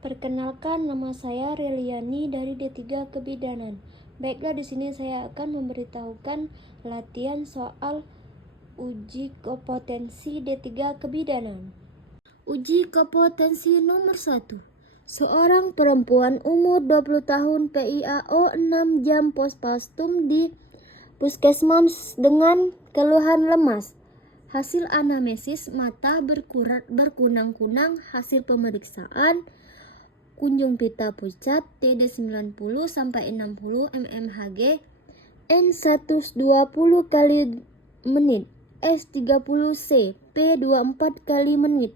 Perkenalkan, nama saya Reliani dari D3 Kebidanan. Baiklah, di sini saya akan memberitahukan latihan soal uji kompetensi D3 Kebidanan. Uji kompetensi nomor 1. Seorang perempuan umur 20 tahun PIAO 6 jam postpastum di puskesmas dengan keluhan lemas. Hasil anamnesis mata berkunang-kunang, hasil pemeriksaan kunjung pita pucat TD 90 sampai 60 mmHg, N120 kali menit, S30C, P24 kali menit,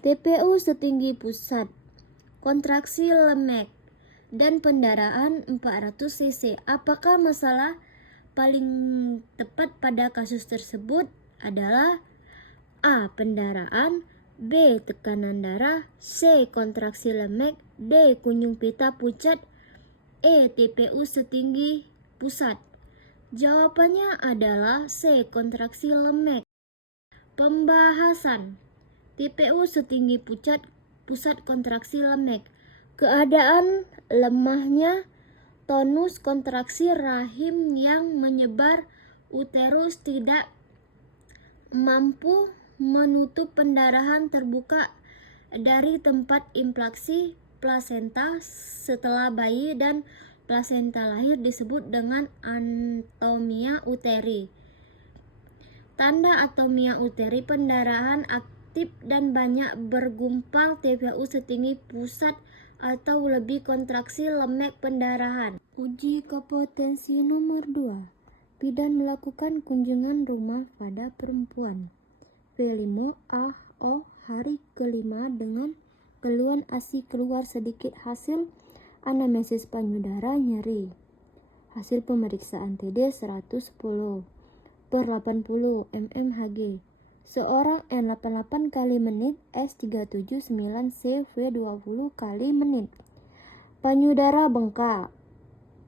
TPU setinggi pusat, kontraksi lemak, dan pendarahan 400 cc. Apakah masalah paling tepat pada kasus tersebut adalah A. Pendarahan, B. Tekanan darah, C. Kontraksi lemak, D. Kunjung pita pucat, E. TPU setinggi pusat. Jawabannya adalah C. Kontraksi lemak. Pembahasan TPU setinggi pusat kontraksi lemak. Keadaan lemahnya tonus kontraksi rahim yang menyebar uterus tidak mampu menutup pendarahan terbuka dari tempat implantasi plasenta setelah bayi dan plasenta lahir disebut dengan atomia uteri. Tanda atomia uteri: pendarahan aktif dan banyak bergumpal, TPU setinggi pusat atau lebih, kontraksi lemak pendarahan. Uji kompetensi nomor 2. Bidan melakukan kunjungan rumah pada perempuan P5AO hari kelima dengan keluhan ASI keluar sedikit. Hasil anamnesis payudara nyeri. Hasil pemeriksaan TD 110/80 mmHg. Seorang N88 kali menit, S379C, V20 kali menit. Payudara bengkak.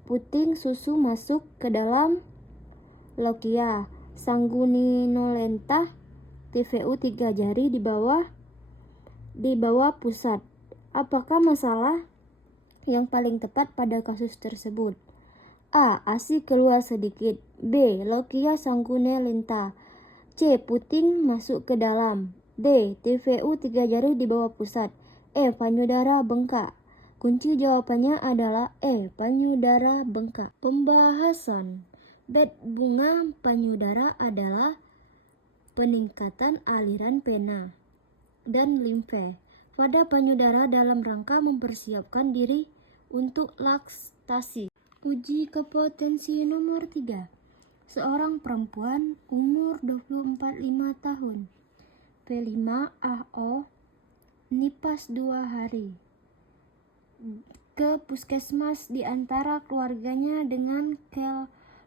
Puting susu masuk ke dalam lokia. Sanguinolenta, TPU 3 jari di bawah pusat. Apakah masalah yang paling tepat pada kasus tersebut? A. ASI keluar sedikit, B. lokia sanguinolenta, C. puting masuk ke dalam, D. TPU 3 jari di bawah pusat, E. payudara bengkak. Kunci jawabannya adalah E. Payudara bengkak. Pembahasan bed bunga payudara adalah peningkatan aliran pena dan limfe pada payudara dalam rangka mempersiapkan diri untuk laktasi. Uji kompetensi nomor 3. Seorang perempuan umur 24-5 tahun P5AO nipas 2 hari ke puskesmas di antara keluarganya dengan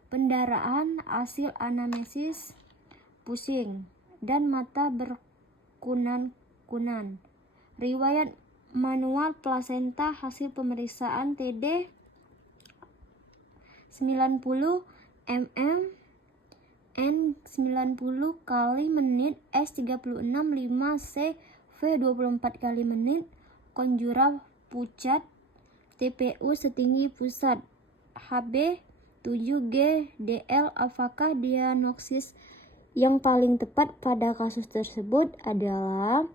pendarahan. Hasil anamnesis pusing dan mata berkunang-kunang. Riwayat manual plasenta. Hasil pemeriksaan TD 90 mm, N90 kali menit, S36 5C, V24 kali menit, konjura pucat, TPU setinggi pusat, HB 7G DL. Apakah diagnosis yang paling tepat pada kasus tersebut adalah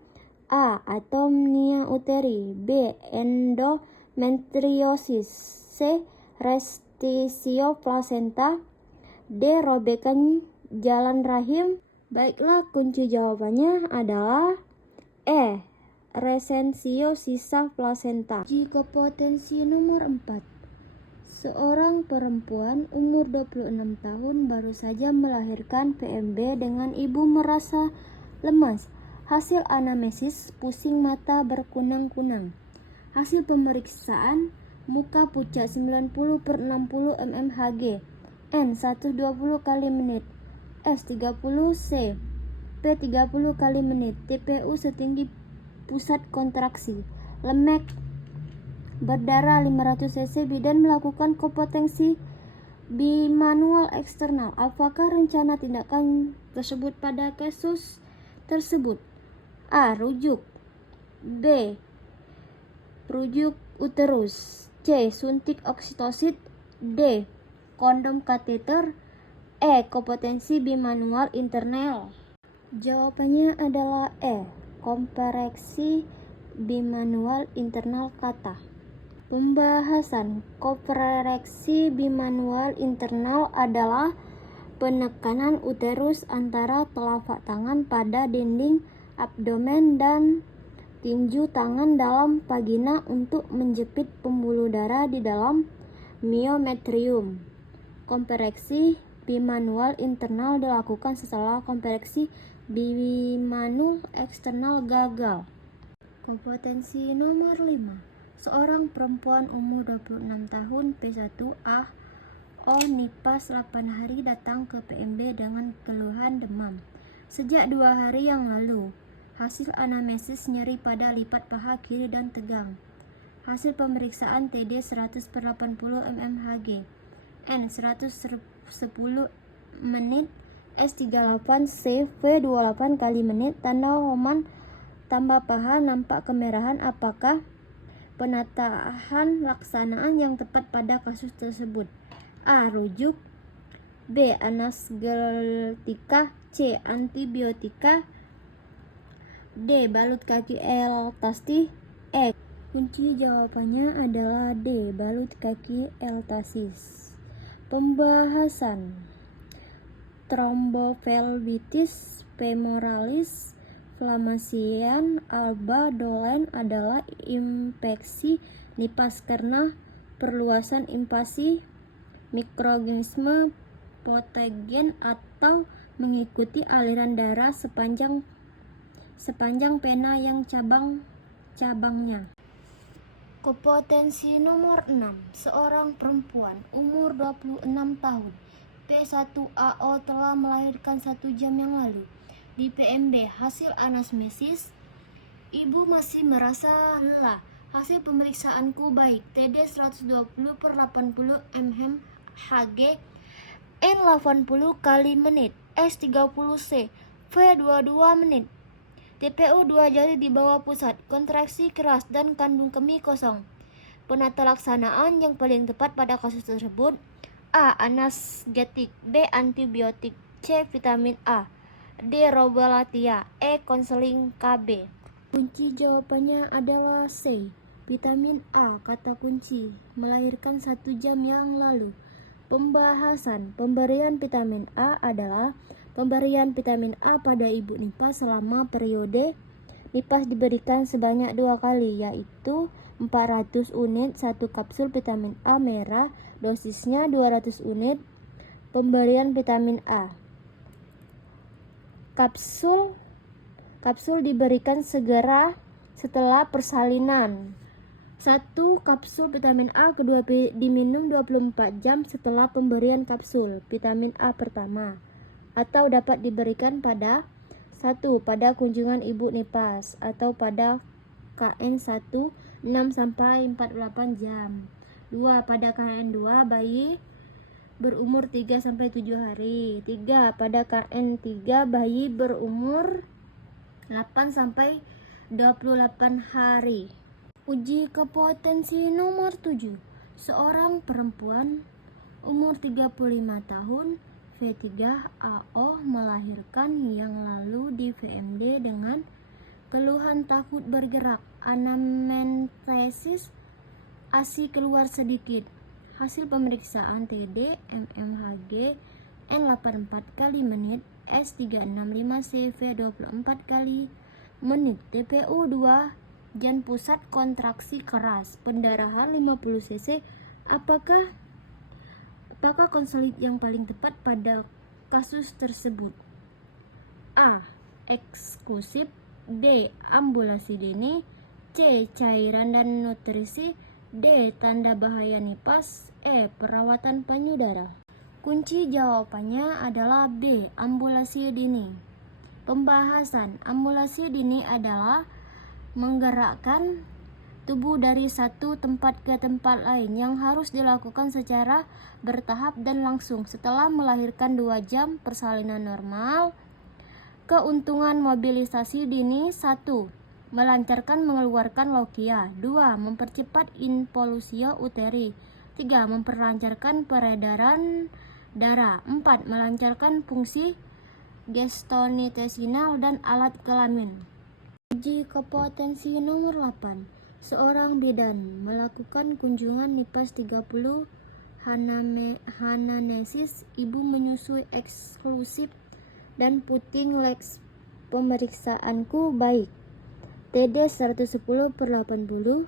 A. atomia uteri, B. endometriosis, C. restisio plasenta, D. robekan jalan rahim. Baiklah, kunci jawabannya adalah E. resensio sisa plasenta. Uji kompetensi nomor 4. Seorang perempuan umur 26 tahun baru saja melahirkan PMB dengan ibu merasa lemas. Hasil anamnesis pusing, mata berkunang-kunang. Hasil pemeriksaan muka pucat 90/60 mmHg, N120 kali menit, S30C, P30 kali menit, TPU setinggi pusat kontraksi lemak, berdarah 500 cc. Bidan melakukan kompetensi bimanual eksternal. Apakah rencana tindakan tersebut pada kasus tersebut? A. rujuk, B. rujuk uterus. C. Suntik oksitosit. D. Kondom kateter. E. Kompetensi bimanual internal. Jawabannya adalah E. Kontraksi bimanual internal kata. Pembahasan. Kontraksi bimanual internal adalah penekanan uterus antara telapak tangan pada dinding abdomen dan tinju tangan dalam vagina untuk menjepit pembuluh darah di dalam myometrium. Kontraksi bimanual internal dilakukan setelah kontraksi bimanual eksternal gagal. Kompetensi nomor 5. Seorang perempuan umur 26 tahun P1A nifas 8 hari datang ke PMB dengan keluhan demam. Sejak 2 hari yang lalu, hasil anamnesis nyeri pada lipat paha kiri dan tegang. Hasil pemeriksaan TD 100/80 mmHg, N 110 menit, S38 C V28 kali menit, tanda homan tambah paha, nampak kemerahan. Apakah penataan laksanaan yang tepat pada kasus tersebut? A. Rujuk. B. Anasgetika. C. Antibiotika. D. Balut kaki elastasi. E. Kunci jawabannya adalah D. Balut kaki elastasi. Pembahasan. Tromboflebitis femoralis inflamation alba dolens adalah infeksi nifas karena perluasan invasi mikroorganisme patogen atau mengikuti aliran darah sepanjang pena yang cabang-cabangnya. Kompetensi nomor 6. Seorang perempuan umur 26 tahun P1AO telah melahirkan 1 jam yang lalu. Di PMB, hasil anamnesis, ibu masih merasa lelah. Hasil pemeriksaanku baik, TD 120/80 mmHg, N 80 kali menit, S 30 C V22 menit. TPU 2 jari di bawah pusat, kontraksi keras dan kandung kemih kosong. Penata laksanaan yang paling tepat pada kasus tersebut: A. Anasgetik. B. Antibiotik. C. Vitamin A. D. Robalatia. E. Konseling KB. Kunci jawabannya adalah C. Vitamin A, kata kunci. Melahirkan 1 jam yang lalu. Pembahasan. Pemberian vitamin A adalah pemberian vitamin A pada ibu nifas selama periode nifas diberikan sebanyak 2 kali, yaitu 400 unit 1 kapsul vitamin A merah, dosisnya 200 unit. Pemberian vitamin A. Kapsul diberikan segera setelah persalinan. 1 kapsul vitamin A kedua diminum 24 jam setelah pemberian kapsul vitamin A pertama, atau dapat diberikan pada 1. Pada kunjungan ibu nifas atau pada KN1 6-48 jam. 2. Pada KN2 bayi berumur 3-7 hari. 3. Pada KN3 bayi berumur 8-28 hari. Uji kompetensi nomor 7. Seorang perempuan umur 35 tahun V3AO melahirkan yang lalu di VMD dengan keluhan takut bergerak, anamnesis, ASI keluar sedikit. Hasil pemeriksaan TD mmHg, N84 kali menit, S365 CV24 kali menit. TPU 2 jan pusat kontraksi keras, pendarahan 50 cc. Apakah konseling yang paling tepat pada kasus tersebut? A. Eksklusif. B. Ambulasi dini. C. Cairan dan nutrisi. D. Tanda bahaya nifas. E. Perawatan payudara. Kunci jawabannya adalah B. Ambulasi dini. Pembahasan. Ambulasi dini adalah menggerakkan tubuh dari satu tempat ke tempat lain yang harus dilakukan secara bertahap dan langsung. Setelah melahirkan 2 jam persalinan normal. Keuntungan mobilisasi dini: 1. melancarkan mengeluarkan lokia. 2. Mempercepat involusio uteri. 3. Memperlancarkan peredaran darah. 4. Melancarkan fungsi gastrointestinal dan alat kelamin. Uji kompetensi nomor 8. Seorang bidan melakukan kunjungan nipes 30 hananesis, ibu menyusui eksklusif dan puting legs. Pemeriksaanku baik. TD 110/80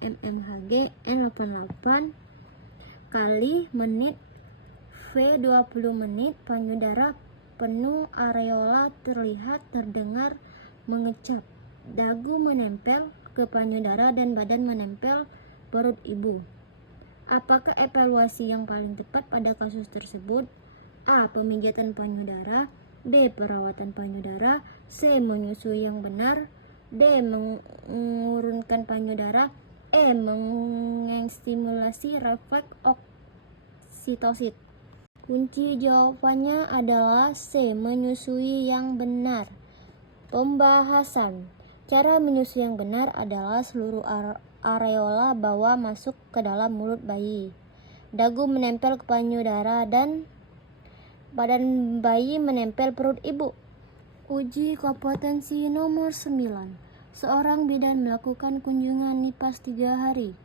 mmHg N88 kali menit V 20 menit. Payudara penuh, areola terlihat, terdengar mengecap. Dagu menempel ke payudara dan badan menempel perut ibu. Apakah evaluasi yang paling tepat pada kasus tersebut? A. Pemijatan payudara. B. Perawatan payudara. C. Menyusui yang benar. D. Mengurunkan payudara. E. Mengestimulasi refleks oksitosin. Kunci jawabannya adalah C. Menyusui yang benar. Pembahasan. Cara menyusui yang benar adalah seluruh areola bawah masuk ke dalam mulut bayi. Dagu menempel ke payudara dan badan bayi menempel perut ibu. Uji kompetensi nomor 9. Seorang bidan melakukan kunjungan nipah 3 hari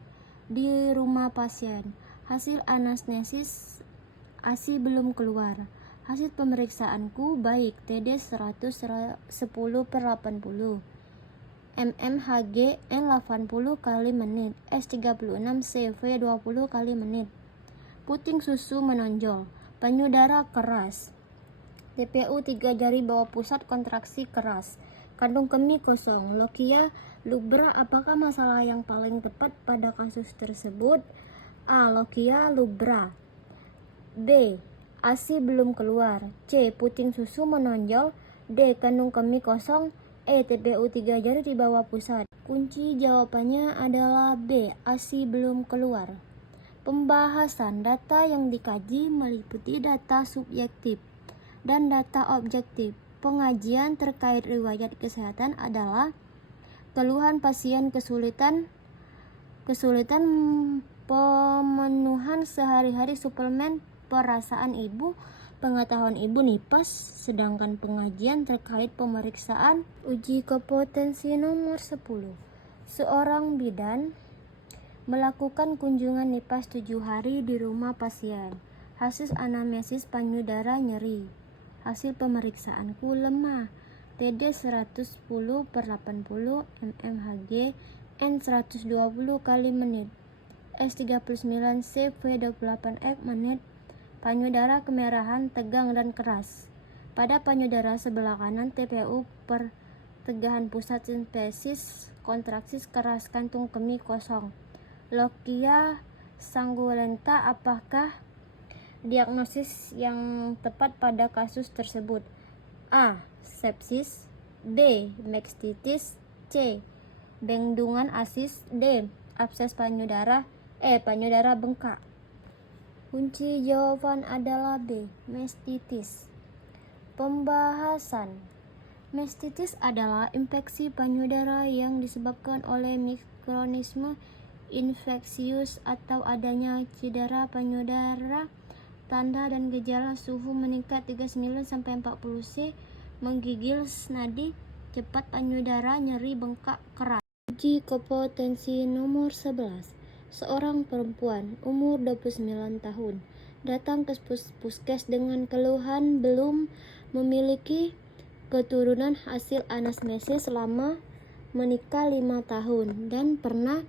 di rumah pasien. Hasil anamnesis ASI belum keluar. Hasil pemeriksaanku baik. TD 110/80 mmHg N80 kali menit. S36 CV 20 kali menit. Puting susu menonjol. Payudara keras. TPU 3 jari bawah pusat kontraksi keras. Kandung kemih kosong. Lokia lubra. Apakah masalah yang paling tepat pada kasus tersebut? A. Lokia lubra. B. ASI belum keluar. C. Puting susu menonjol. D. Kandung kemih kosong. E. TPU 3 jari di bawah pusat. Kunci jawabannya adalah B. ASI belum keluar. Pembahasan. Data yang dikaji meliputi data subjektif dan data objektif. Pengajian terkait riwayat kesehatan adalah keluhan pasien, kesulitan pemenuhan sehari-hari, suplemen, perasaan ibu, pengetahuan ibu nipes. Sedangkan pengajian terkait pemeriksaan. Uji kompetensi nomor 10. Seorang bidan melakukan kunjungan nipah 7 hari di rumah pasien. Hasil anamnesis payudara nyeri. Hasil pemeriksaanku lemah. TD 110/80 mmHg N120 kali menit. S39 CV 28F menit. Payudara kemerahan, tegang dan keras. Pada payudara sebelah kanan TPU pertegahan pusat sintesis kontraksi keras. Kantung kemih kosong. Lokia sanguinenta. Apakah diagnosis yang tepat pada kasus tersebut? A. Sepsis. B. mastitis. C. Bendungan asis. D. abses payudara. E. Payudara bengkak. Kunci jawaban adalah B. Mastitis. Pembahasan. Mastitis adalah infeksi payudara yang disebabkan oleh mikroorganisme infeksius atau adanya cedera payudara. Tanda dan gejala: suhu meningkat 39-40 C, menggigil nadi cepat payudara, nyeri, bengkak, keras. Uji kompetensi nomor 11. Seorang perempuan umur 29 tahun datang ke puskes dengan keluhan belum memiliki keturunan. Hasil anamnesis selama menikah 5 tahun dan pernah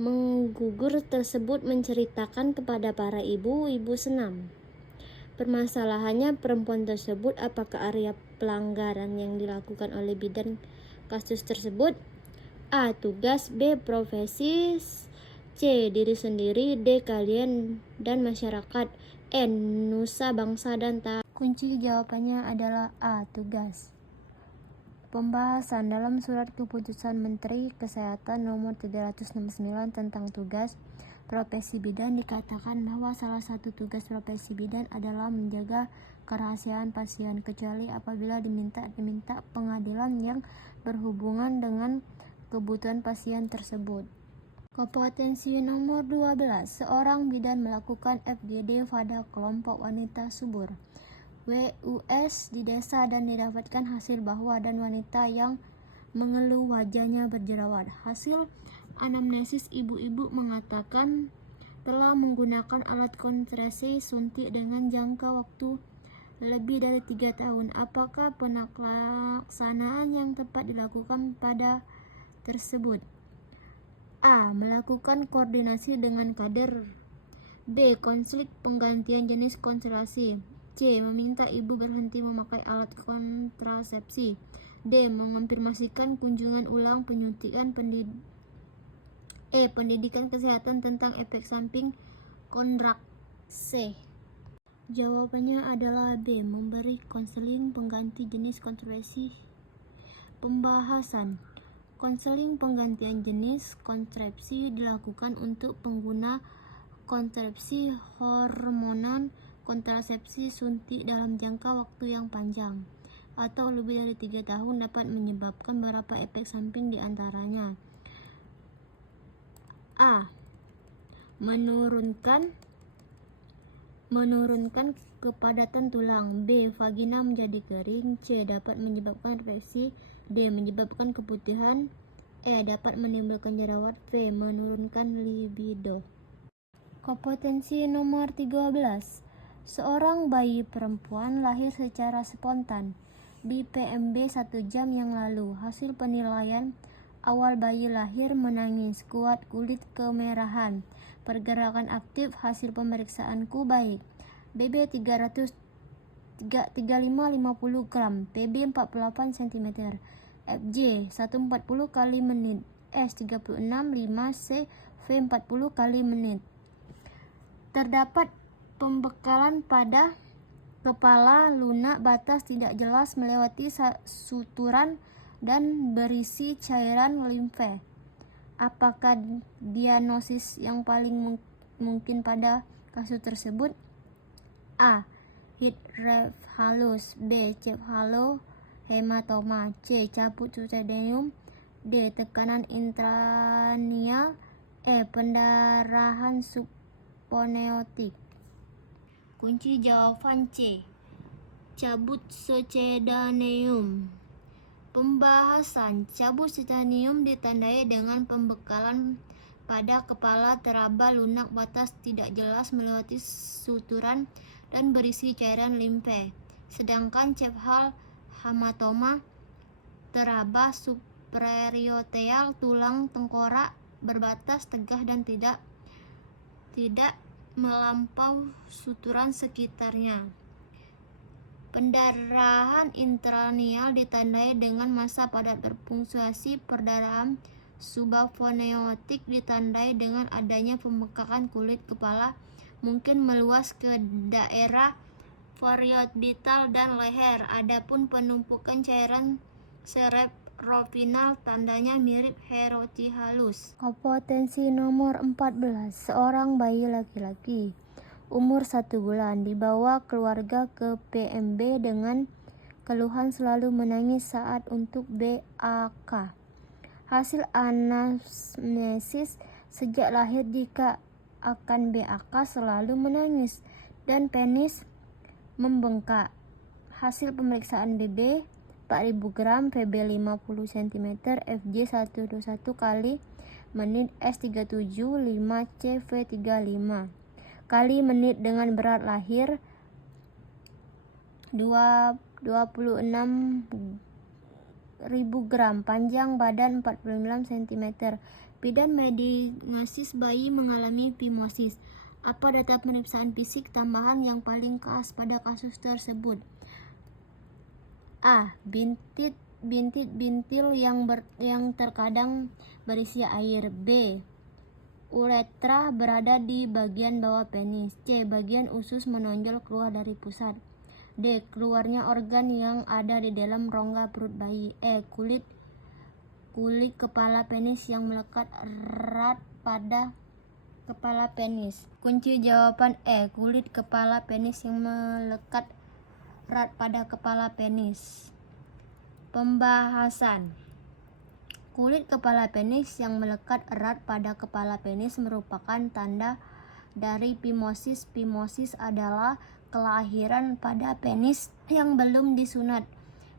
menggugur tersebut menceritakan kepada para ibu senam. Permasalahannya, perempuan tersebut, apakah area pelanggaran yang dilakukan oleh bidan kasus tersebut? A. Tugas. B. Profesi. C. Diri sendiri. D. Kalian dan masyarakat. E. Nusa bangsa dan tanah. Kunci jawabannya adalah A. Tugas. Pembahasan. Dalam surat keputusan Menteri Kesehatan nomor 369 tentang tugas profesi bidan dikatakan bahwa salah satu tugas profesi bidan adalah menjaga kerahasiaan pasien, kecuali apabila diminta pengadilan yang berhubungan dengan kebutuhan pasien tersebut. Kompetensi nomor 12. Seorang bidan melakukan FGD pada kelompok wanita subur WUS di desa dan didapatkan hasil bahwa dan wanita yang mengeluh wajahnya berjerawat. Hasil anamnesis ibu-ibu mengatakan telah menggunakan alat kontrasepsi suntik dengan jangka waktu lebih dari 3 tahun. Apakah pelaksanaan yang tepat dilakukan pada tersebut? A. Melakukan koordinasi dengan kader. B. Konseling penggantian jenis kontrasepsi. C. Meminta ibu berhenti memakai alat kontrasepsi. D. Mengonfirmasikan kunjungan ulang penyuntikan pendidikan kesehatan tentang efek samping kontrasepsi. Jawabannya adalah B. Memberi konseling pengganti jenis kontrasepsi. Pembahasan. Konseling penggantian jenis kontrasepsi dilakukan untuk pengguna kontrasepsi hormonal, kontrasepsi suntik dalam jangka waktu yang panjang atau lebih dari 3 tahun dapat menyebabkan beberapa efek samping di antaranya. A. Menurunkan kepadatan tulang. B. Vagina menjadi kering. C. Dapat menyebabkan infeksi. D. Menyebabkan keputihan. E. Dapat menimbulkan jerawat. V. Menurunkan libido. Kompetensi nomor 13. Seorang bayi perempuan lahir secara spontan di PMB 1 jam yang lalu. Hasil penilaian awal bayi lahir menangis, kuat, kulit kemerahan, pergerakan aktif. Hasil pemeriksaanku baik. BB 35-50 gram, PB 48 cm, FJ 140 kali menit, S 36 5, C V 40 kali menit. Terdapat pembekalan pada kepala lunak, batas tidak jelas, melewati suturan dan berisi cairan limfe. Apakah diagnosis yang paling mungkin pada kasus tersebut? A. Hidrefalus. B. Cephalohematoma. C. Cabut subsidium. D. Tekanan intranial. E. Pendarahan subponeutik. Kunci jawaban C. Cabut subsidium. Pembahasan. Cabut subsidium ditandai dengan pembekalan pada kepala teraba lunak, batas tidak jelas, melewati suturan dan berisi cairan limfe. Sedangkan cephalohematoma teraba subperiosteal, tulang tengkorak berbatas tegah dan tidak melampau suturan sekitarnya. Pendarahan intranial ditandai dengan massa padat berpungsiasi. Perdarahan subponeutik ditandai dengan adanya pembekakan kulit kepala, mungkin meluas ke daerah parietal dan leher. Adapun penumpukan cairan cerebrospinal tandanya mirip hydrocephalus. Kompetensi nomor 14. Seorang bayi laki-laki umur 1 bulan dibawa keluarga ke PMB dengan keluhan selalu menangis saat untuk BAK. Hasil anamnesis sejak lahir jika akan BAK selalu menangis dan penis membengkak. Hasil pemeriksaan BB 4000 gram, PB 50 cm, FJ 121 kali menit, S 37 5, CV 35 kali menit dengan berat lahir 26.000 gram, panjang badan 46 cm. Bidan mediagnosis bayi mengalami phimosis. Apa data pemeriksaan fisik tambahan yang paling khas pada kasus tersebut? A. Bintil yang terkadang berisi air. B. Uretra berada di bagian bawah penis. C. Bagian usus menonjol keluar dari pusat. D. Keluarnya organ yang ada di dalam rongga perut bayi. E. Kulit kepala penis yang melekat erat pada kepala penis. Kunci jawaban E. Kulit kepala penis yang melekat erat pada kepala penis. Pembahasan. Kulit kepala penis yang melekat erat pada kepala penis merupakan tanda dari phimosis. Phimosis adalah kelahiran pada penis yang belum disunat,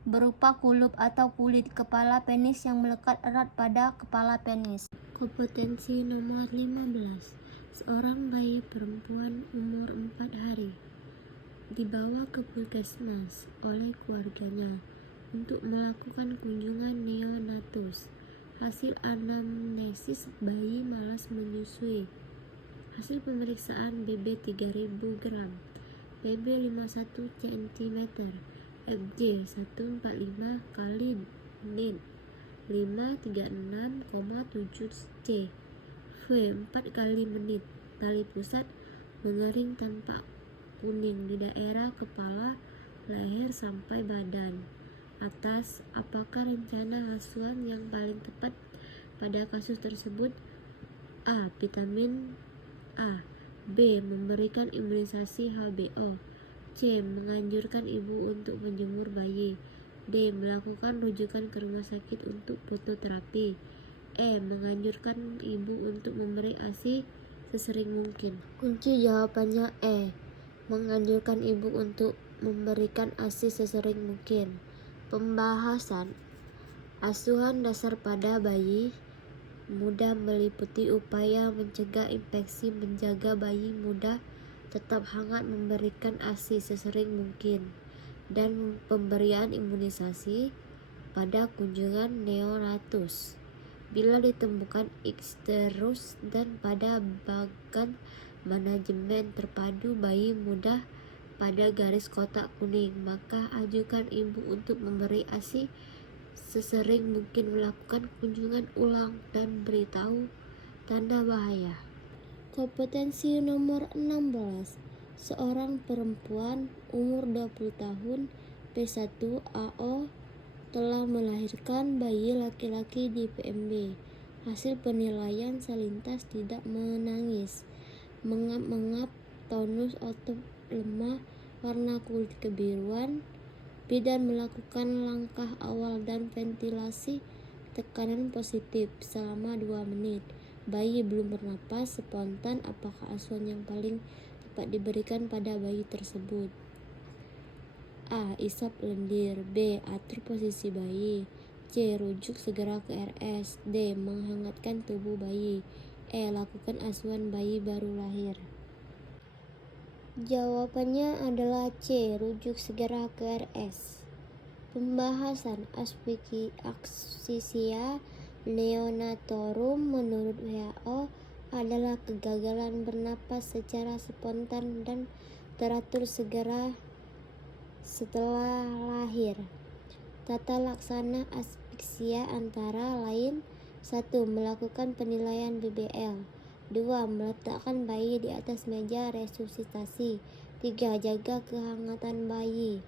berupa kulup atau kulit kepala penis yang melekat erat pada kepala penis. Kompetensi nomor 15. Seorang bayi perempuan umur 4 hari dibawa ke puskesmas oleh keluarganya untuk melakukan kunjungan neonatus. Hasil anamnesis, bayi malas menyusui. Hasil pemeriksaan BB 3000 gram, PB 51 cm, FJ 145 kali menit 536,7 C, V 4 kali menit. Tali pusat mengering tampak kuning di daerah kepala, leher sampai badan atas. Apakah rencana asuhan yang paling tepat pada kasus tersebut? A. Vitamin A. B. Memberikan imunisasi HBO. C. Menganjurkan ibu untuk menjemur bayi. D. Melakukan rujukan ke rumah sakit untuk fototerapi. E. Menganjurkan ibu untuk memberi ASI sesering mungkin. Kunci jawabannya E. Menganjurkan ibu untuk memberikan ASI sesering mungkin. Pembahasan asuhan dasar pada bayi muda meliputi upaya mencegah infeksi, menjaga bayi muda tetap hangat, memberikan ASI sesering mungkin, dan pemberian imunisasi pada kunjungan neonatus bila ditemukan ikterus. Dan pada bagan manajemen terpadu bayi muda pada garis kotak kuning, maka ajukan ibu untuk memberi ASI sesering mungkin, melakukan kunjungan ulang, dan beritahu tanda bahaya. Kompetensi nomor 16. Seorang perempuan umur 20 tahun P1 AO telah melahirkan bayi laki-laki di PMB. Hasil penilaian selintas tidak menangis, mengap-mengap, tonus otot lemah, warna kulit kebiruan, bidan melakukan langkah awal dan ventilasi tekanan positif selama 2 menit. Bayi belum bernapas spontan. Apakah asuhan yang paling tepat diberikan pada bayi tersebut? A. Isap lendir. B. Atur posisi bayi. C. Rujuk segera ke RS. D. Menghangatkan tubuh bayi. E. Lakukan asuhan bayi baru lahir. Jawabannya adalah C. Rujuk segera ke RS. Pembahasan asfixia neonatorum menurut WHO adalah kegagalan bernapas secara spontan dan teratur segera setelah lahir. Tata laksana asfiksia antara lain: 1. Melakukan penilaian BBL. 2. Meletakkan bayi di atas meja resusitasi. 3. Jaga kehangatan bayi.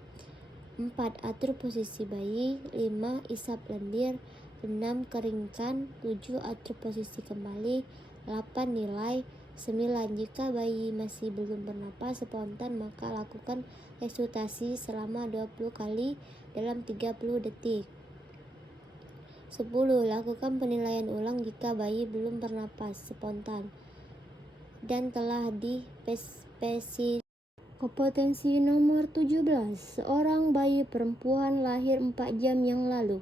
4. Atur posisi bayi. 5. Isap lendir. 6. Keringkan. 7. Atur posisi kembali. 8. Nilai. 9. Jika bayi masih belum bernapas spontan, maka lakukan resusitasi selama 20 kali dalam 30 detik. 10. Lakukan penilaian ulang jika bayi belum bernapas spontan dan telah dispesi. Kompetensi nomor 17. Seorang bayi perempuan lahir 4 jam yang lalu.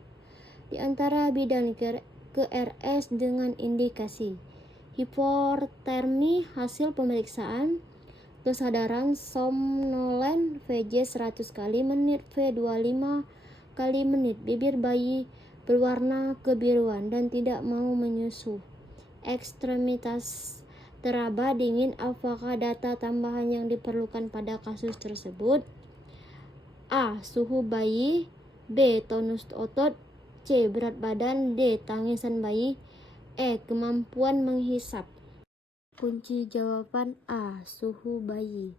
Di antara bidan ke RS dengan indikasi hipotermi. Hasil pemeriksaan: kesadaran somnolen VJ 100 kali menit, V 25 kali menit. Bibir bayi berwarna kebiruan dan tidak mau menyusu. Ekstremitas teraba dingin. Apakah data tambahan yang diperlukan pada kasus tersebut? A. Suhu bayi. B. Tonus otot. C. Berat badan. D. Tangisan bayi. E. Kemampuan menghisap. Kunci jawaban A. Suhu bayi.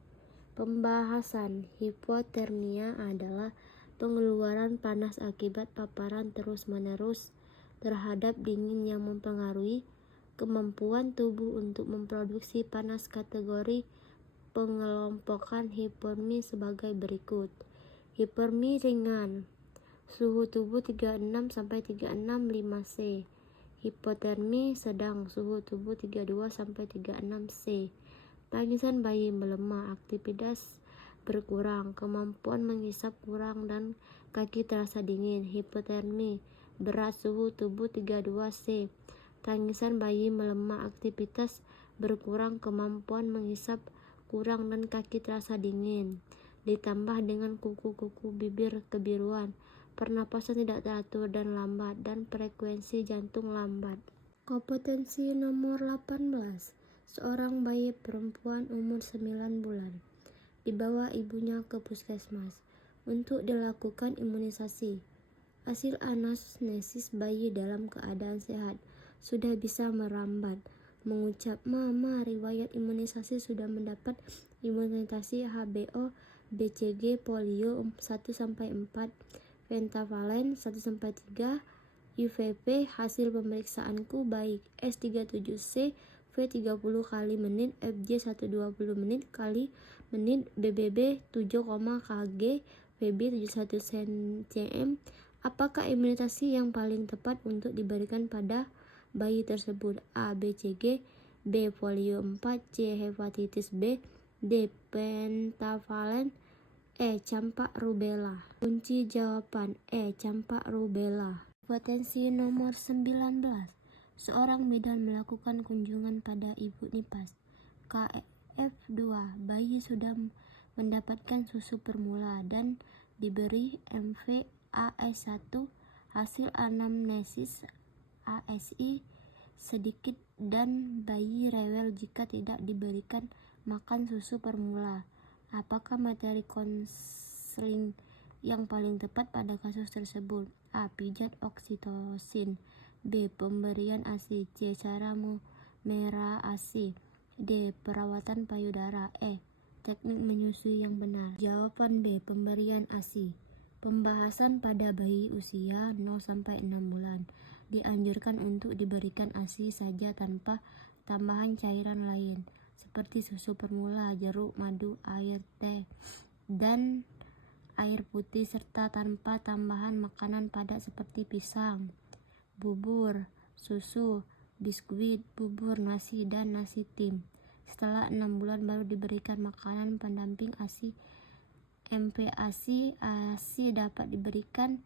Pembahasan hipotermia adalah pengeluaran panas akibat paparan terus-menerus terhadap dingin yang mempengaruhi kemampuan tubuh untuk memproduksi panas. Kategori pengelompokan hipotermi sebagai berikut. Hipotermi ringan, suhu tubuh 36-365 C. Hipotermi sedang, suhu tubuh 32-36 C. Tangisan bayi melemah, aktivitas berkurang, kemampuan menghisap kurang dan kaki terasa dingin. Hipotermi berat, suhu tubuh 32 C. Tangisan bayi melemah, aktivitas berkurang, kemampuan menghisap kurang dan kaki terasa dingin. Ditambah dengan kuku-kuku bibir kebiruan, pernapasan tidak teratur dan lambat, dan frekuensi jantung lambat. Kompetensi nomor 18. Seorang bayi perempuan umur 9 bulan dibawa ibunya ke puskesmas untuk dilakukan imunisasi. Hasil anamnesis bayi dalam keadaan sehat, sudah bisa merambat, mengucap mama. Riwayat imunisasi sudah mendapat imunisasi HBO, BCG, polio 1-4, pentavalen 1-3, UVP. Hasil pemeriksaanku baik. S37C, V 30 kali menit, FJ 120 menit kali menit, BBB 7, Kg, VB 71 cm. Apakah imunisasi yang paling tepat untuk diberikan pada bayi tersebut? A. BCG, B. polio 4, C. hepatitis B, D. pentavalen, E. campak rubella. Kunci jawaban E. campak rubella. Kompetensi nomor 19. Seorang bidan melakukan kunjungan pada ibu nipas. KF2. Bayi sudah mendapatkan susu permula dan diberi MV AS1. Hasil anamnesis ASI sedikit dan bayi rewel jika tidak diberikan makan susu permula. Apakah materi konseling yang paling tepat pada kasus tersebut? A. Pijat oksitosin, B. Pemberian ASI, C. Cara merah ASI, D. Perawatan payudara, E. Teknik menyusui yang benar. Jawaban B. Pemberian ASI. Pembahasan pada bayi usia 0-6 bulan. Dianjurkan untuk diberikan ASI saja tanpa tambahan cairan lain seperti susu permula, jeruk, madu, air teh, dan air putih, serta tanpa tambahan makanan padat seperti pisang, bubur, susu, biskuit, bubur nasi, dan nasi tim. Setelah 6 bulan baru diberikan makanan pendamping ASI. MPASI. ASI dapat diberikan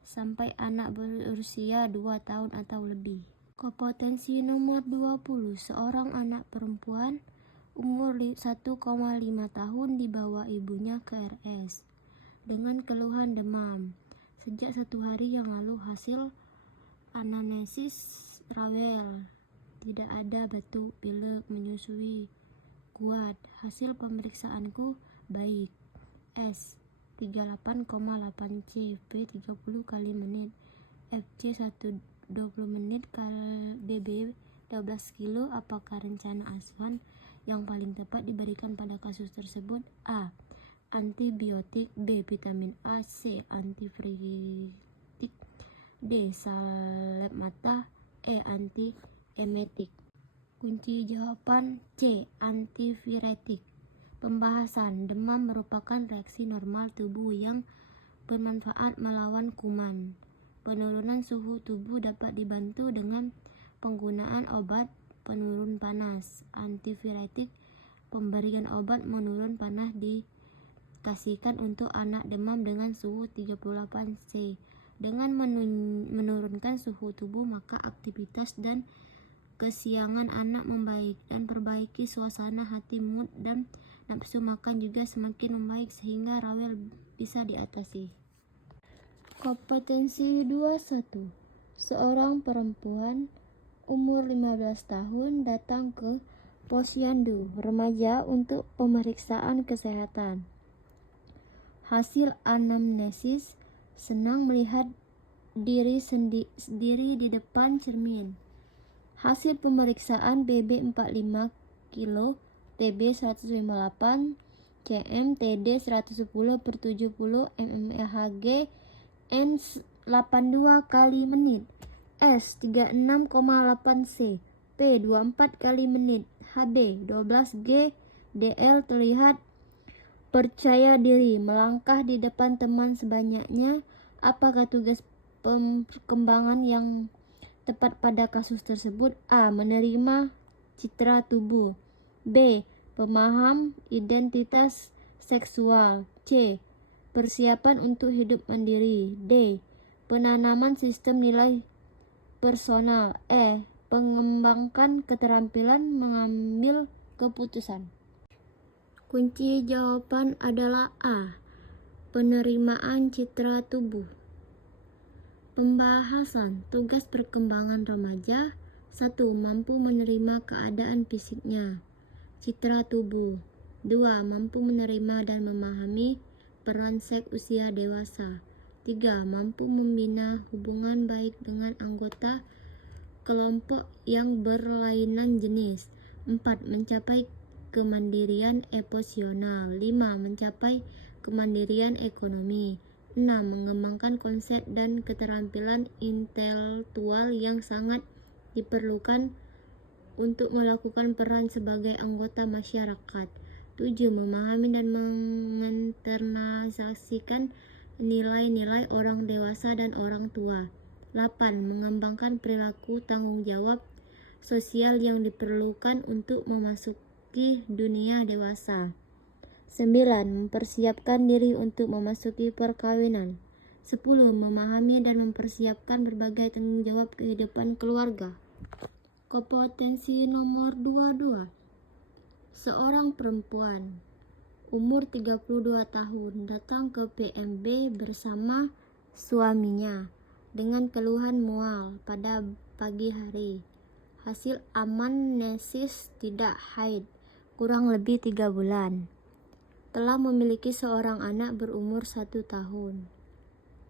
sampai anak berusia 2 tahun atau lebih. Kompetensi nomor 20. Seorang anak perempuan umur 1,5 tahun dibawa ibunya ke RS dengan keluhan demam. Sejak 1 hari yang lalu hasil anamnesis rawel, tidak ada batuk pilek, menyusui kuat. Hasil pemeriksaanku baik. S 38,8 C, V 30 kali menit, FJ 120 menit kali BB 12 kilo. Apakah rencana asuhan yang paling tepat diberikan pada kasus tersebut? A. Antibiotik, B. Vitamin A, C. Antifritik, D. salep mata, E. Antiemetik. Kunci jawaban C. Antiviretik. Pembahasan. Demam merupakan reaksi normal tubuh yang bermanfaat melawan kuman. Penurunan suhu tubuh dapat dibantu dengan penggunaan obat penurun panas. Antiviretik. Pemberian obat menurun panas dikasihkan untuk anak demam dengan suhu 38 C. Dengan menurunkan suhu tubuh, maka aktivitas dan kesiangan anak membaik, dan perbaiki suasana hati, mood, dan nafsu makan juga semakin membaik sehingga rawel bisa diatasi. Kompetensi 21. Seorang perempuan umur 15 tahun datang ke posyandu remaja untuk pemeriksaan kesehatan. Hasil anamnesis: senang melihat diri sendiri di depan cermin. Hasil pemeriksaan BB 45 kilo, TB 158 cm, TD 110/70 mmHg, N 82 kali menit, S 36,8 C, P 24 kali menit, HB 12G, DL terlihat percaya diri, melangkah di depan teman sebanyaknya. Apakah tugas perkembangan yang tepat pada kasus tersebut? A. Menerima citra tubuh. B. Pemaham identitas seksual. C. Persiapan untuk hidup mandiri. D. Penanaman sistem nilai personal. E. Mengembangkan keterampilan mengambil keputusan. Kunci jawaban adalah A. Penerimaan citra tubuh. Pembahasan tugas perkembangan remaja. 1. Mampu menerima keadaan fisiknya, citra tubuh. 2. Mampu menerima dan memahami peran seks usia dewasa. 3. Mampu membina hubungan baik dengan anggota kelompok yang berlainan jenis. 4. Mencapai kemandirian emosional. 5. Mencapai kemandirian ekonomi. 6. Mengembangkan konsep dan keterampilan intelektual yang sangat diperlukan untuk melakukan peran sebagai anggota masyarakat. 7. Memahami dan menginternalisasikan nilai-nilai orang dewasa dan orang tua. 8. Mengembangkan perilaku tanggung jawab sosial yang diperlukan untuk memasuki dunia dewasa. 9. Mempersiapkan diri untuk memasuki perkawinan. 10. Memahami dan mempersiapkan berbagai tanggung jawab kehidupan keluarga. Kompetensi nomor 22. Seorang perempuan umur 32 tahun datang ke PMB bersama suaminya dengan keluhan mual pada pagi hari. Hasil anamnesis tidak haid, kurang lebih 3 bulan. Telah memiliki seorang anak berumur 1 tahun.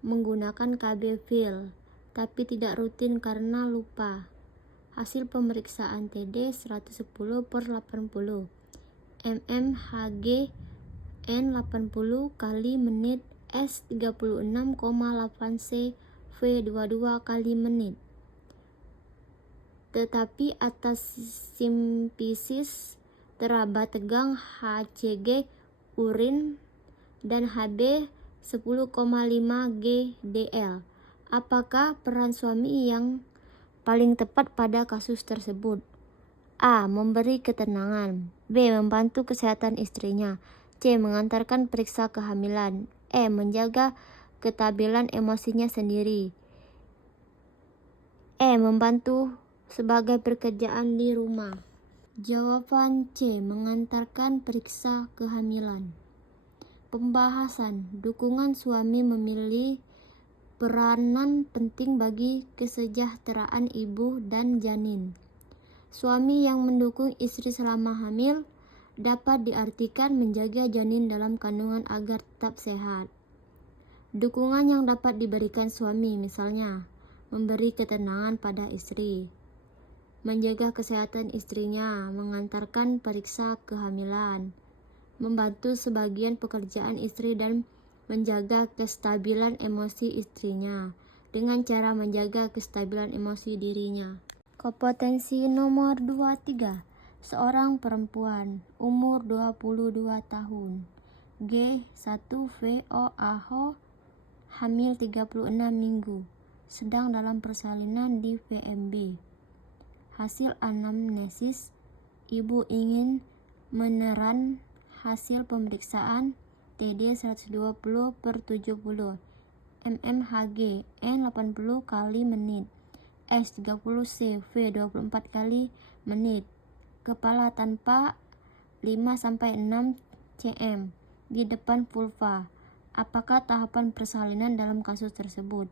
Menggunakan KB pil, tapi tidak rutin karena lupa. Hasil pemeriksaan TD 110/80, mmHg N80 kali menit, S 36,8 C, V22 kali menit. Tetapi atas simpisis teraba tegang, HCG urin dan HB 10,5 GDL. Apakah peran suami yang paling tepat pada kasus tersebut? A. Memberi ketenangan. B. Membantu kesehatan istrinya. C. Mengantarkan periksa kehamilan. E. Menjaga kestabilan emosinya sendiri. E. Membantu sebagai pekerjaan di rumah. Jawaban C. Mengantarkan periksa kehamilan. Pembahasan dukungan suami memiliki peranan penting bagi kesejahteraan ibu dan janin. Suami yang mendukung istri selama hamil dapat diartikan menjaga janin dalam kandungan agar tetap sehat. Dukungan yang dapat diberikan suami misalnya memberi ketenangan pada istri, menjaga kesehatan istrinya, mengantarkan periksa kehamilan, membantu sebagian pekerjaan istri dan menjaga kestabilan emosi istrinya dengan cara menjaga kestabilan emosi dirinya. Kompetensi nomor 23. Seorang perempuan umur 22 tahun. G1VO hamil 36 minggu. Sedang dalam persalinan di PMB. Hasil anamnesis, ibu ingin meneran hasil pemeriksaan TD 120/70, mmHg N80 kali menit, S 30 C, V 24 kali menit, kepala tanpa 5-6 cm di depan vulva. Apakah tahapan persalinan dalam kasus tersebut?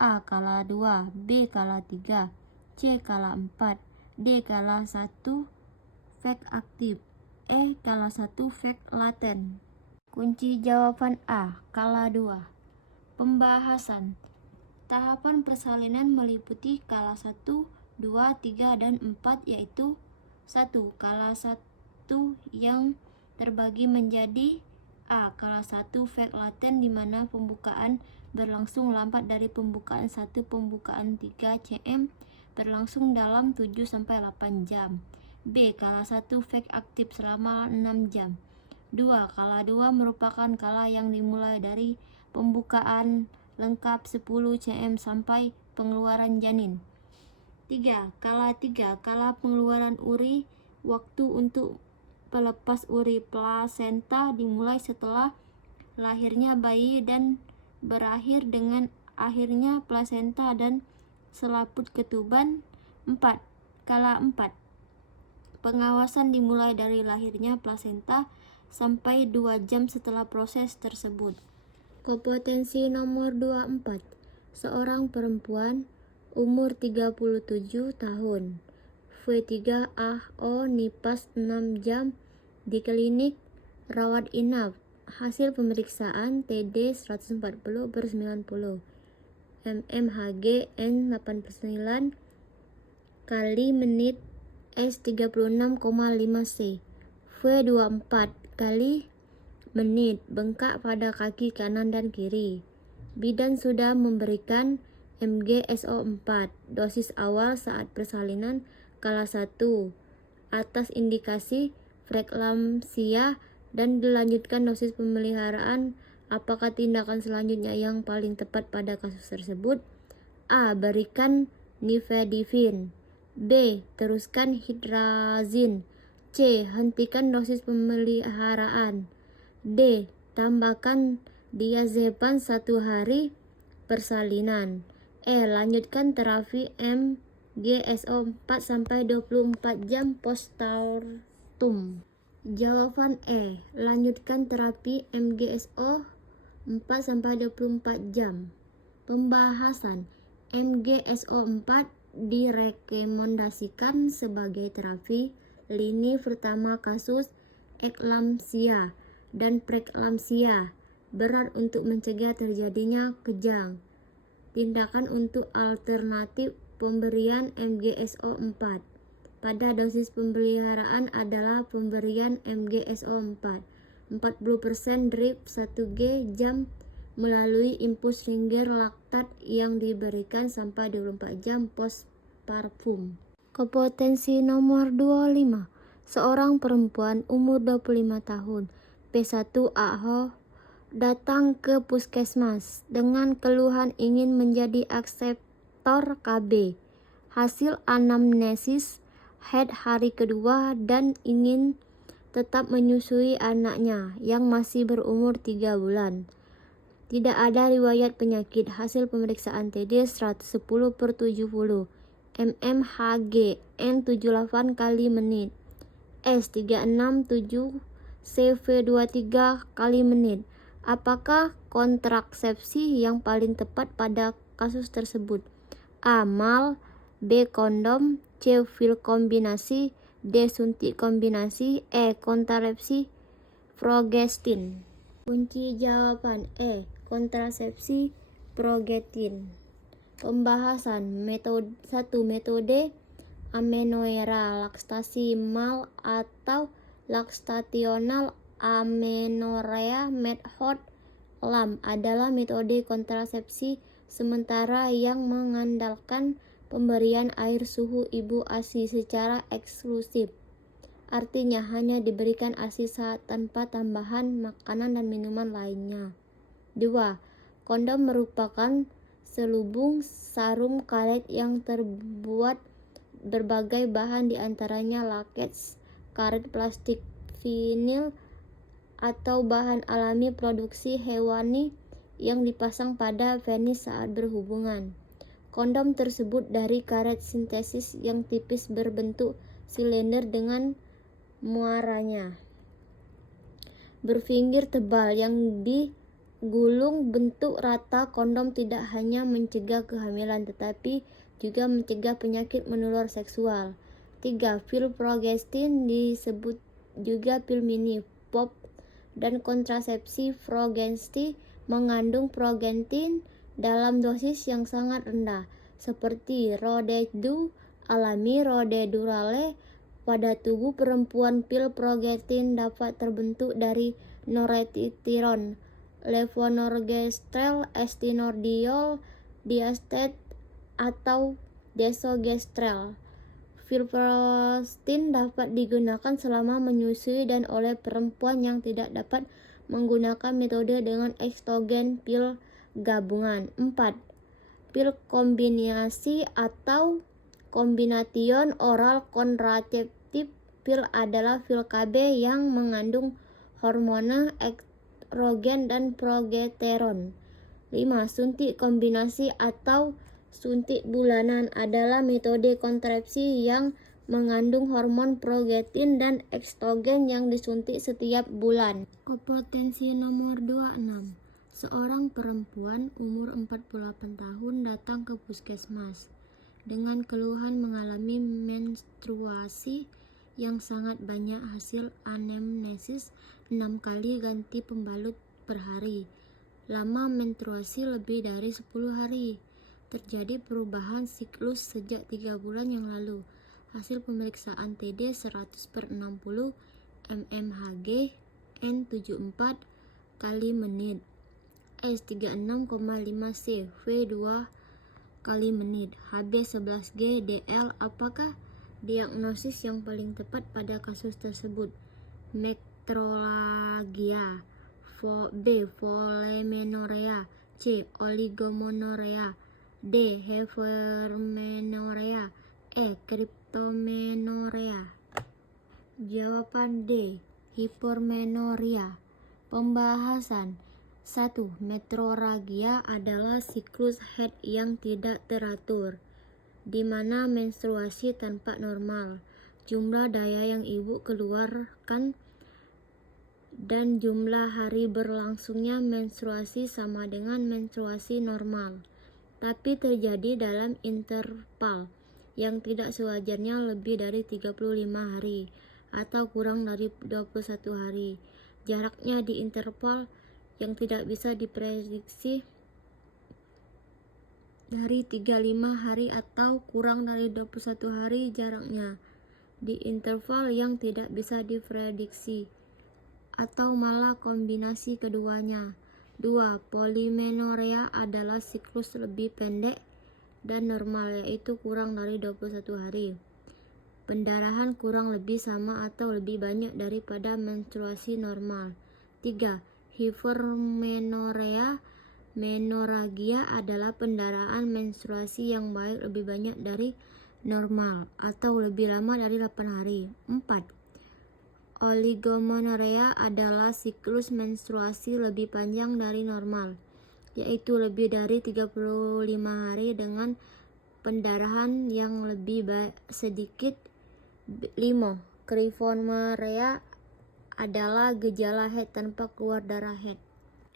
A. Kala 2, B. Kala 3, C. Kala 4, D. Kala 1 fake aktif, E. Kala 1 fake laten. Kunci jawaban A. Kala 2. Pembahasan tahapan persalinan meliputi kala 1, 2, 3, dan 4, yaitu 1. Kala 1 yang terbagi menjadi A. Kala 1 fake laten, di mana pembukaan berlangsung lambat dari pembukaan 1. Pembukaan 3 cm berlangsung dalam 7-8 jam. B. Kala 1 fake aktif selama 6 jam. 2. Kala 2 merupakan kala yang dimulai dari pembukaan lengkap 10 cm sampai pengeluaran janin. Kala pengeluaran uri, waktu untuk pelepas uri plasenta dimulai setelah lahirnya bayi dan berakhir dengan akhirnya plasenta dan selaput ketuban. 4. Pengawasan dimulai dari lahirnya plasenta sampai 2 jam setelah proses tersebut. Kompetensi nomor 24. Seorang perempuan umur 37 tahun. V3AO nipas 6 jam di klinik rawat inap. Hasil pemeriksaan TD 140/90. mmHg N89 kali menit S 36,5 C. V24 kali menit, bengkak pada kaki kanan dan kiri. Bidan sudah memberikan MgSO4 dosis awal saat persalinan kala 1 atas indikasi preeklamsia dan dilanjutkan dosis pemeliharaan. Apakah tindakan selanjutnya yang paling tepat pada kasus tersebut? A. Berikan nifedipin. B. Teruskan hidrazin. C. Hentikan dosis pemeliharaan. D. Tambahkan diazepam 1 hari persalinan. E. Lanjutkan terapi MgSO4 sampai 24 jam postpartum. Jawaban E. Lanjutkan terapi MgSO4 sampai 24 jam. Pembahasan. MgSO4 direkomendasikan sebagai terapi lini pertama kasus eklamsia dan preeklamsia berat untuk mencegah terjadinya kejang. Tindakan untuk alternatif pemberian MgSO4 pada dosis pemeliharaan adalah pemberian MgSO4 40% drip 1G jam melalui infus finger laktat yang diberikan sampai 24 jam postpartum. Kompetensi nomor 25. Seorang perempuan umur 25 tahun, P1AH, datang ke puskesmas dengan keluhan ingin menjadi akseptor KB. Hasil anamnesis head hari kedua dan ingin tetap menyusui anaknya yang masih berumur 3 bulan. Tidak ada riwayat penyakit. Hasil pemeriksaan TD 110/70. mmHg N78 kali menit. S 367 CV23 kali menit. Apakah kontrasepsi yang paling tepat pada kasus tersebut? A. Mal. B. Kondom. C. Pil kombinasi. D. Suntik kombinasi. E. Kontrasepsi progestin. Kunci jawaban E. Kontrasepsi progestin. Pembahasan. Metode 1. Metode amenorrea laktasi mal atau laktasional amenorrea method LAM adalah metode kontrasepsi sementara yang mengandalkan pemberian air suhu ibu ASI secara eksklusif. Artinya hanya diberikan ASI saat tanpa tambahan makanan dan minuman lainnya. 2. Kondom merupakan selubung sarung karet yang terbuat berbagai bahan diantaranya lateks, karet plastik, vinil, atau bahan alami produksi hewani yang dipasang pada penis saat berhubungan. Kondom tersebut dari karet sintesis yang tipis berbentuk silinder dengan muaranya berpinggir tebal yang digulung bentuk rata. Kondom tidak hanya mencegah kehamilan tetapi juga mencegah penyakit menular seksual. 3. Pil progestin disebut juga pil mini, pop, dan kontrasepsi progestin mengandung progestin dalam dosis yang sangat rendah seperti Rodedu alami, Rodedurale. Pada tubuh perempuan, pil progestin dapat terbentuk dari norepinephrine, levonorgestrel, estinordiol, diastet, atau desogestrel. Pil progestin dapat digunakan selama menyusui dan oleh perempuan yang tidak dapat menggunakan metode dengan estrogen pil gabungan. 4. Pil kombinasi atau Combination oral contraceptive pill adalah pil KB yang mengandung hormon estrogen dan progesteron. 5. Suntik kombinasi atau suntik bulanan adalah metode kontrasepsi yang mengandung hormon progesteron dan estrogen yang disuntik setiap bulan. Kompetensi nomor 26. Seorang perempuan umur 48 tahun datang ke puskesmas dengan keluhan mengalami menstruasi yang sangat banyak hasil anamnesis 6 kali ganti pembalut per hari. Lama menstruasi lebih dari 10 hari. Terjadi perubahan siklus sejak 3 bulan yang lalu. Hasil pemeriksaan TD 100/60 mmHg N74 kali menit. S36,5 C V2 kali menit. HB11G DL. Apakah diagnosis yang paling tepat pada kasus tersebut? Metrorrhagia. B. Polemenorea. C. Oligomenorrhea. D. Hypermenorrhea. E. Cryptomenorrhea. Jawaban D. Hypermenorrhea. Pembahasan. 1. Metrorrhagia adalah siklus haid yang tidak teratur, di mana menstruasi tampak normal. Jumlah daya yang ibu keluarkan dan jumlah hari berlangsungnya menstruasi sama dengan menstruasi normal, tapi terjadi dalam interval yang tidak sewajarnya lebih dari 35 hari atau kurang dari 21 hari. Jaraknya di interval yang tidak bisa diprediksi dari 35 hari atau kurang dari 21 hari. Jaraknya di interval yang tidak bisa diprediksi atau malah kombinasi keduanya. 2. Polimenorea adalah siklus lebih pendek dan normal, yaitu kurang dari 21 hari. Pendarahan kurang lebih sama atau lebih banyak daripada menstruasi normal. 3. Hypermenorrhea. Menorrhagia adalah pendarahan menstruasi yang baik lebih banyak dari normal atau lebih lama dari 8 hari. 4. Oligomenorrhea adalah siklus menstruasi lebih panjang dari normal, yaitu lebih dari 35 hari dengan pendarahan yang lebih sedikit. 5. Cryptomenorrhea adalah gejala haid tanpa keluar darah haid.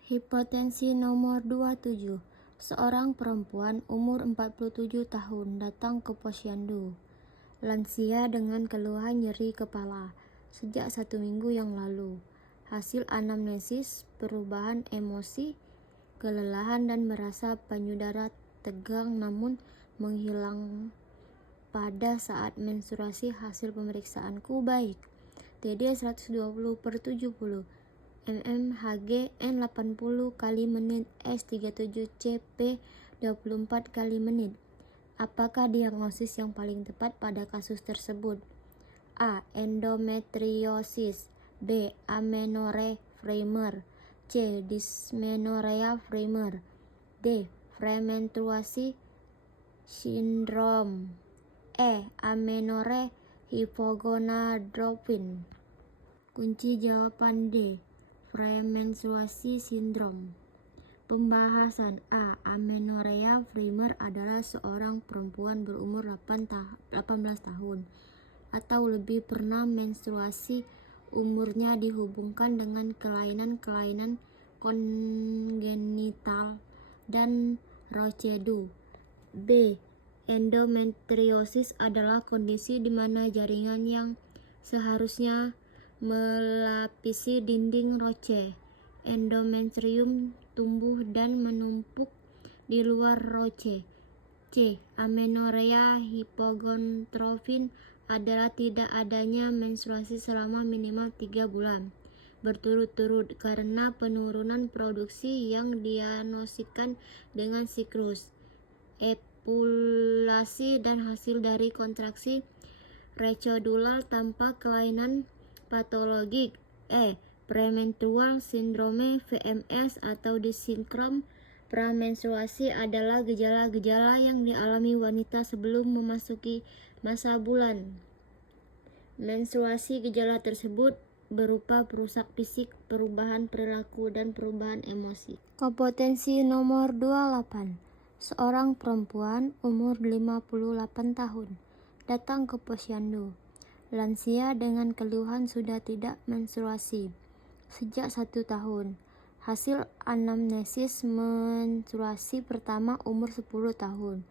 Hipotensi nomor 27. Seorang perempuan umur 47 tahun datang ke posyandu lansia dengan keluhan nyeri kepala sejak 1 minggu yang lalu. Hasil anamnesis perubahan emosi, kelelahan dan merasa payudara tegang namun menghilang pada saat menstruasi. Hasil pemeriksaanku baik. TD 120/70 mmHg N80 kali menit. S37 CP 24 kali menit. Apakah diagnosis yang paling tepat pada kasus tersebut? A. Endometriosis. B. Amenorrhea primer. C. Dysmenorrhea primer. D. Premenstruasi syndrome. E. Amenorrhea hypogonadotropin. Kunci jawaban D. Premenstruasi syndrome. Pembahasan. A. Amenorrhea primer adalah seorang perempuan berumur 18 tahun atau lebih pernah menstruasi. Umurnya dihubungkan dengan kelainan-kelainan kongenital dan Rochedu. B. Endometriosis adalah kondisi di mana jaringan yang seharusnya melapisi dinding Roche endometrium tumbuh dan menumpuk di luar Roche. C. Amenorrhea hypogonadotropin adalah tidak adanya menstruasi selama minimal 3 bulan berturut-turut karena penurunan produksi yang diagnosiskan dengan siklus ovulasi dan hasil dari kontraksi rectodulal tanpa kelainan patologik. E. Premenstrual syndrome VMS atau di sindrom Pramenstruasi adalah gejala-gejala yang dialami wanita sebelum memasuki masa bulan. Menstruasi gejala tersebut berupa perusak fisik, perubahan perilaku, dan perubahan emosi. Kompetensi nomor 28. Seorang perempuan umur 58 tahun datang ke posyandu. Lansia dengan keluhan sudah tidak menstruasi sejak 1 tahun. Hasil anamnesis menstruasi pertama umur 10 tahun.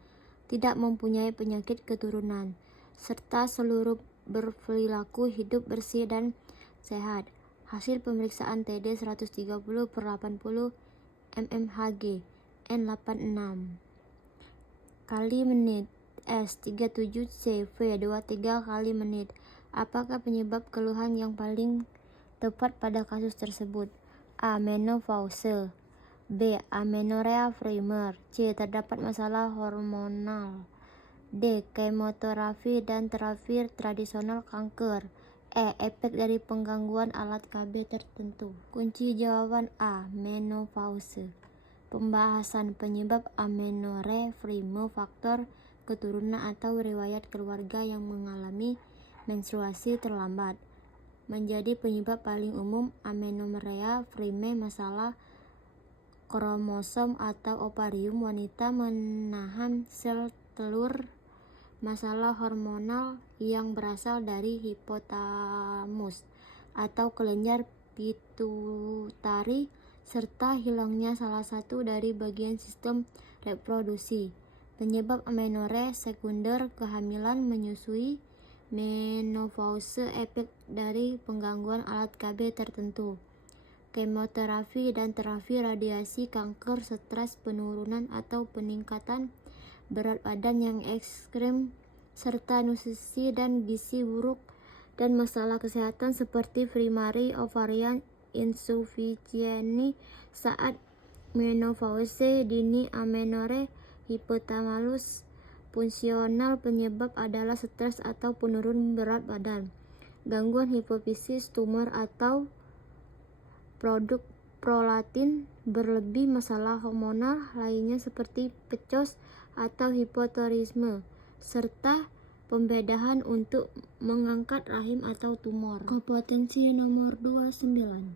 Tidak mempunyai penyakit keturunan, serta seluruh berperilaku hidup bersih dan sehat. Hasil pemeriksaan TD 130/80 mmHg N86 kali menit, S37 CV 23 kali menit. Apakah penyebab keluhan yang paling tepat pada kasus tersebut? A. Menopause. B. Amenorrhea primer. C. Terdapat masalah hormonal. D. Kemoterapi dan terapi tradisional kanker. E. Efek dari penggangguan alat KB tertentu. Kunci jawaban A. Menopause. Pembahasan penyebab amenorrhea primer, faktor keturunan atau riwayat keluarga yang mengalami menstruasi terlambat. Menjadi penyebab paling umum amenorrhea primer, masalah kromosom atau ovarium wanita menahan sel telur, masalah hormonal yang berasal dari hipotamus atau kelenjar pituitari, serta hilangnya salah satu dari bagian sistem reproduksi. Penyebab amenorrhea sekunder, kehamilan menyusui, menopause, efek dari penggangguan alat KB tertentu, kemoterapi dan terapi radiasi, kanker, stres, penurunan atau peningkatan berat badan yang ekstrem, serta nutrisi dan gizi buruk, dan masalah kesehatan seperti primary ovarian insufficiency saat menopause dini, amenorrhea, hipotalamus fungsional. Penyebab adalah stres atau penurunan berat badan, gangguan hipofisis, tumor atau produk prolaktin berlebih, masalah hormonal lainnya seperti PCOS atau hipotiroidisme, serta pembedahan untuk mengangkat rahim atau tumor. Kompetensi nomor 29.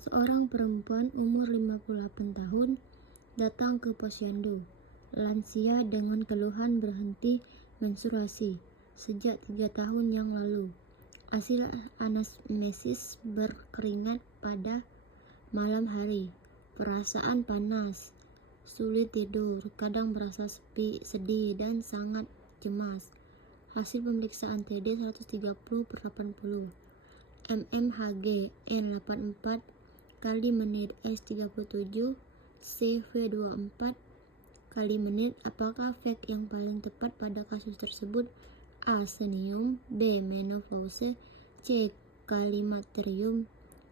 Seorang perempuan umur 58 tahun datang ke posyandu. Lansia dengan keluhan berhenti menstruasi sejak 3 tahun yang lalu. Hasil anamnesis berkeringat pada malam hari, perasaan panas, sulit tidur, kadang merasa sepi, sedih, dan sangat cemas. Hasil pemeriksaan TD 130/80 mmHg N84 kali menit, S37 CV24 kali menit. Apakah efek yang paling tepat pada kasus tersebut? A. Senium. B. Menopause. C. Klimakterium.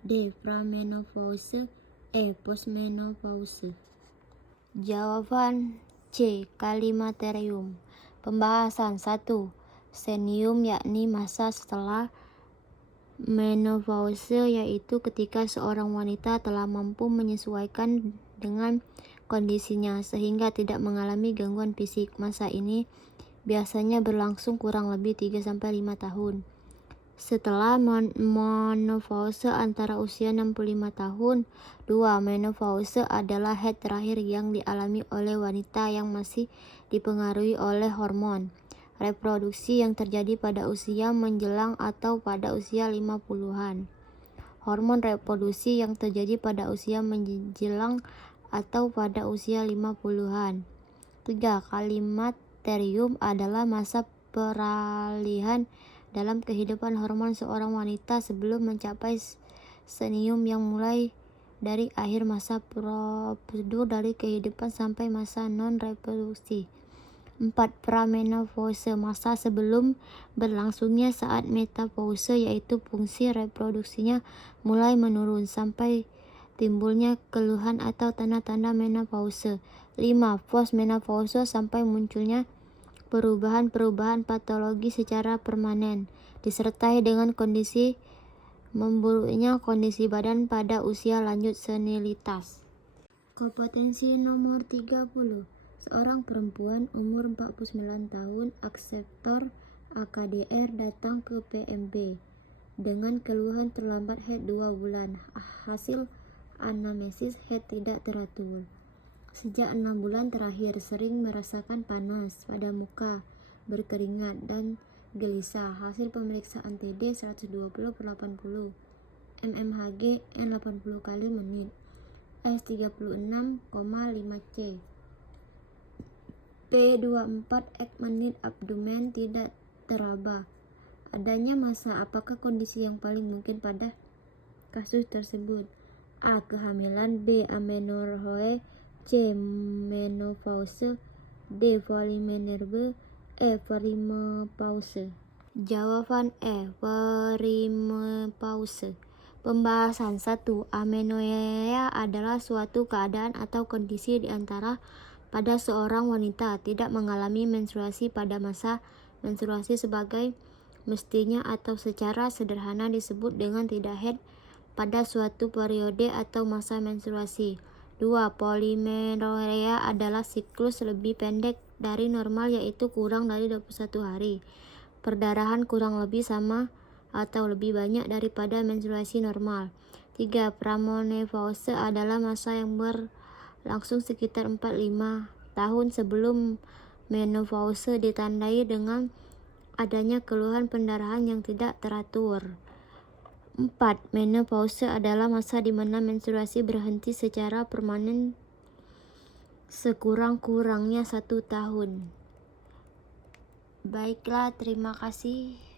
D. Pramenopause. E. Postmenopause. Jawaban C. Klimakterium. Pembahasan 1. Senium yakni masa setelah menopause, yaitu ketika seorang wanita telah mampu menyesuaikan dengan kondisinya sehingga tidak mengalami gangguan fisik. Masa ini biasanya berlangsung kurang lebih 3-5 tahun. Setelah menopause antara usia 65 tahun. 2. Menopause adalah haid terakhir yang dialami oleh wanita yang masih dipengaruhi oleh hormon reproduksi yang terjadi pada usia menjelang atau pada usia 50-an. Hormon reproduksi yang terjadi pada usia menjelang atau pada usia 50-an. 3. Klimakterium adalah masa peralihan dalam kehidupan hormon seorang wanita sebelum mencapai senium yang mulai dari akhir masa prosedur dari kehidupan sampai masa non-reproduksi. 4. Pramenopause, masa sebelum berlangsungnya saat metapause, yaitu fungsi reproduksinya mulai menurun sampai timbulnya keluhan atau tanda-tanda menopause. 5. Postmenopause, sampai munculnya perubahan-perubahan patologi secara permanen, disertai dengan kondisi memburuknya kondisi badan pada usia lanjut senilitas. Kompetensi nomor 30. Seorang perempuan umur 49 tahun, akseptor AKDR datang ke PMB dengan keluhan terlambat haid 2 bulan. Hasil anamnesis haid tidak teratur. Sejak 6 bulan terakhir sering merasakan panas pada muka, berkeringat, dan gelisah. Hasil pemeriksaan TD 120/80, mmHg N 80 kali menit, S 36,5 C, P24 X menit, abdomen tidak teraba. Adanya masa, apakah kondisi yang paling mungkin pada kasus tersebut? A. Kehamilan, B. amenorrhoe, C. menopause, D. polimenorrhoe, E. perimenopaus. Jawaban E. Perimenopaus. Pembahasan 1. Amenorrhea adalah suatu keadaan atau kondisi di antara pada seorang wanita tidak mengalami menstruasi pada masa menstruasi sebagai mestinya atau secara sederhana disebut dengan tidak haid pada suatu periode atau masa menstruasi. 2. Polimenorrhea adalah siklus lebih pendek dari normal, yaitu kurang dari 21 hari. Perdarahan kurang lebih sama atau lebih banyak daripada menstruasi normal. 3. Premenopause adalah masa yang berlangsung sekitar 4-5 tahun sebelum menopause, ditandai dengan adanya keluhan pendarahan yang tidak teratur. 4. Menopause adalah masa di mana menstruasi berhenti secara permanen sekurang-kurangnya 1 tahun. Baiklah, terima kasih.